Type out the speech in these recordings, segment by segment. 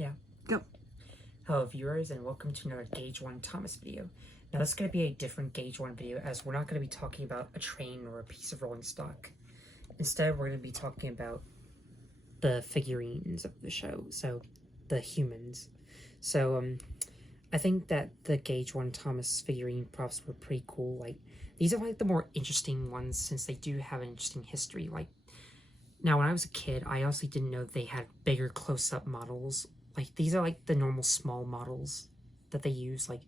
Yeah. Go. Hello viewers and welcome to another Gauge 1 Thomas video. Now this is going to be a different Gauge 1 video as we're not going to be talking about a train or a piece of rolling stock. Instead we're going to be talking about the figurines of the show, so the humans. So I think that the Gauge 1 Thomas figurine props were pretty cool. Like these are like the more interesting ones since they do have an interesting history. Like now when I was a kid I honestly didn't know they had bigger close-up models. Like, these are, like, the normal small models that they use, like,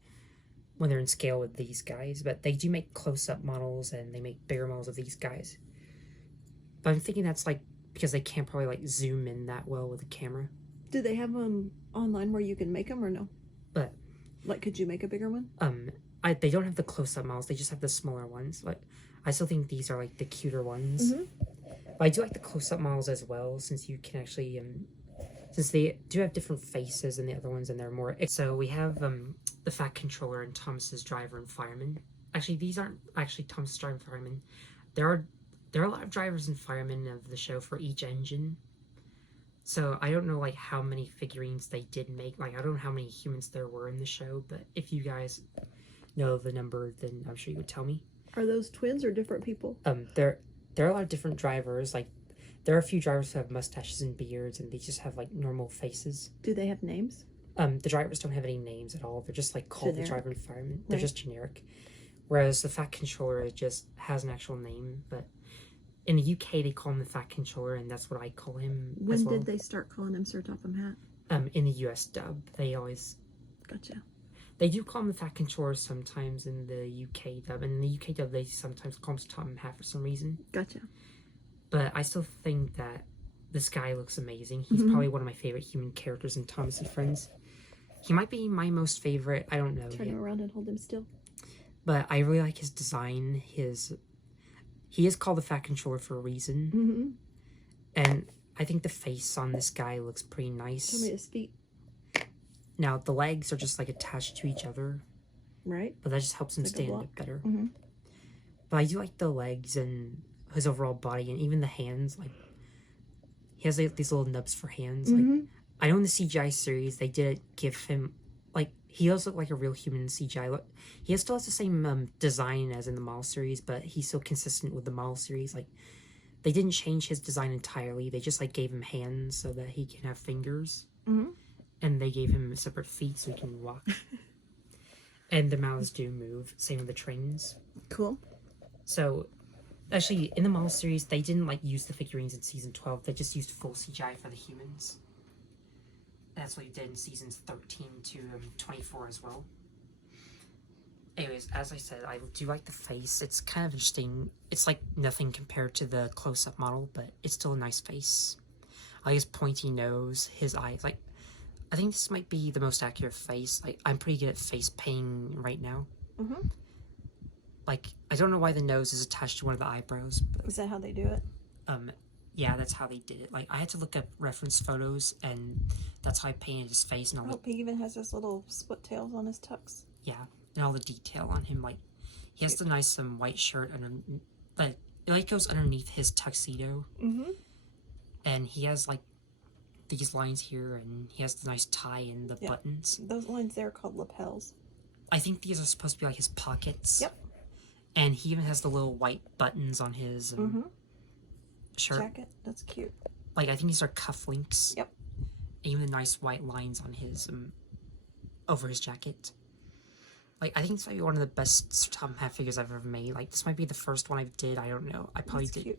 when they're in scale with these guys. But they do make close-up models, and they make bigger models of these guys. But I'm thinking that's, like, because they can't probably, like, zoom in that well with a camera. Do they have them online where you can make them, or no? But... like, could you make a bigger one? They don't have the close-up models. They just have the smaller ones. Like, I still think these are, like, the cuter ones. Mm-hmm. But I do like the close-up models as well, since you can actually, since they do have different faces than the other ones, and they're more... So we have the Fat Controller and Thomas's driver and fireman. Actually, these aren't actually Thomas's driver and fireman. There are a lot of drivers and firemen of the show for each engine. So I don't know, like, how many figurines they did make. Like, I don't know how many humans there were in the show, but if you guys know the number, then I'm sure you would tell me. Are those twins or different people? There are a lot of different drivers, like... There are a few drivers who have mustaches and beards, and they just have, like, normal faces. Do they have names? The drivers don't have any names at all. They're just, like, called generic. the driver and fireman. They're just generic. Whereas the Fat Controller just has an actual name, but in the UK they call him the Fat Controller, and that's what I call him When as well. did they start calling him Sir Topham Hatt? In the US dub, they always... Gotcha. They do call him the Fat Controller sometimes in the UK dub, and in the UK dub they sometimes call him Sir Topham Hatt for some reason. Gotcha. But I still think that this guy looks amazing. He's probably one of my favorite human characters in Thomas and Friends. He might be my most favorite. I don't know. Turn him around and hold him still. But I really like his design. He is called the Fat Controller for a reason. Mm-hmm. And I think the face on this guy looks pretty nice. Show me his feet. Now, the legs are just, like, attached to each other. Right. But that just helps him like stand up better. Mm-hmm. But I do like the legs and his overall body, and even the hands. Like, he has, like, these little nubs for hands. Like, I know in the CGI series they did give him, like, he does look like a real human in CGI. Look, he still has the same design as in the model series, but he's still consistent with the model series. Like, they didn't change his design entirely. They just, like, gave him hands so that he can have fingers. Mm-hmm. And they gave him separate feet so he can walk. And the mouths do move. Same with the trains. Cool. So... Actually, in the model series, they didn't, like, use the figurines in Season 12. They just used full CGI for the humans. That's what they did in Seasons 13 to 24 as well. Anyways, as I said, I do like the face. It's kind of interesting. It's, like, nothing compared to the close-up model, but it's still a nice face. I like his pointy nose, his eyes. Like, I think this might be the most accurate face. Like, I'm pretty good at face painting right now. Mm-hmm. Like, I don't know why the nose is attached to one of the eyebrows, but... Is that how they do it? Yeah, that's how they did it. Like, I had to look up reference photos, and that's how I painted his face and all He even has those little split tails on his tux. Yeah, and all the detail on him. Like, he has the nice white shirt, and like, it, like, goes underneath his tuxedo. Mm-hmm. And he has, like, these lines here, and he has the nice tie and the buttons. Those lines there are called lapels. I think these are supposed to be, like, his pockets. Yep. And he even has the little white buttons on his shirt. Jacket. That's cute. Like, I think these are cufflinks. Yep. Even the nice white lines on his, over his jacket. Like, I think this might be one of the best Sir Topham Hatt figures I've ever made. Like, this might be the first one I did. I don't know. I probably did. Cute.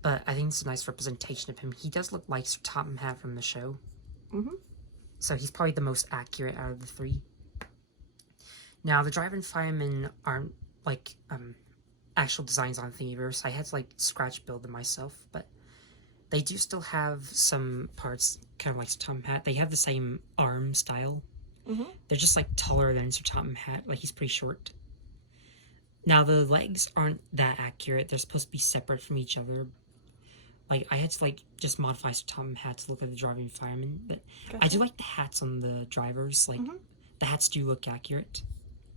But I think it's a nice representation of him. He does look like Sir Topham Hatt from the show. Mm-hmm. So he's probably the most accurate out of the three. Now, the driver and fireman aren't, like, actual designs on Thingiverse. I had to, like, scratch build them myself, but they do still have some parts kind of like Sir Topham Hatt. They have the same arm style. Mm-hmm. They're just, like, taller than Sir Topham Hatt. Like, he's pretty short. Now, the legs aren't that accurate. They're supposed to be separate from each other. Like, I had to, like, just modify Sir Topham Hatt to look like the driver and fireman. But Gotcha. I do like the hats on the drivers. Like, the hats do look accurate.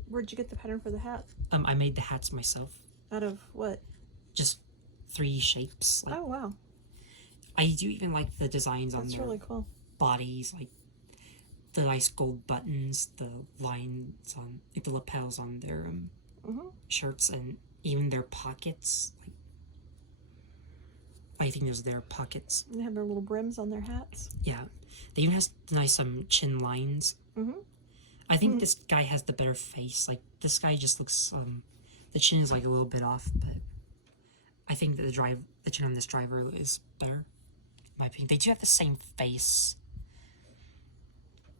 Where'd you get the pattern for the hat? I made the hats myself. Out of what? Just 3 shapes. Like, oh, wow. I do even like the designs on there. That's really cool. bodies, like the nice gold buttons, the lines on, like the lapels on their shirts, and even their pockets. Like, I think those are their pockets. They have their little brims on their hats. Yeah, they even has nice chin lines. I think this guy has the better face. Like this guy just looks the chin is like a little bit off, but I think that the chin on this driver is better. In my opinion, they do have the same face.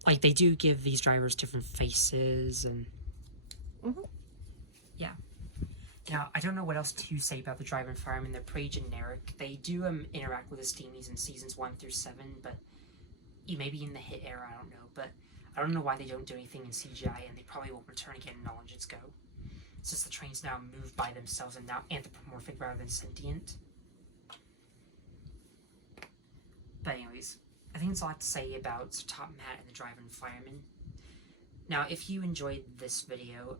Like they do give these drivers different faces and yeah. Now I don't know what else to say about the driver and fireman. They're pretty generic. They do interact with the Steamies in seasons 1 through 7, but maybe in the hit era, I don't know. But I don't know why they don't do anything in CGI, and they probably won't return again in All Engines Go, since the trains now move by themselves and now anthropomorphic rather than sentient. But anyways, I think that's all I have to say about Sir Topham Hatt and the driver and fireman. Now, if you enjoyed this video,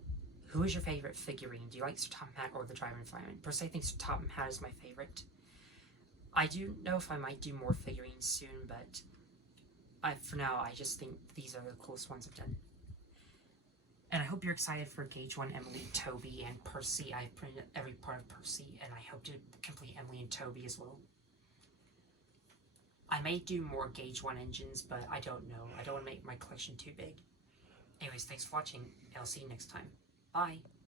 who is your favorite figurine? Do you like Sir Topham Hatt or the driver and fireman? Personally, I think Sir Topham Hatt is my favorite. I do know if I might do more figurines soon, but for now, I just think these are the coolest ones I've done. And I hope you're excited for Gauge 1, Emily, Toby, and Percy. I've printed every part of Percy, and I hope to complete Emily and Toby as well. I may do more Gauge 1 engines, but I don't know. I don't want to make my collection too big. Anyways, thanks for watching, and I'll see you next time. Bye!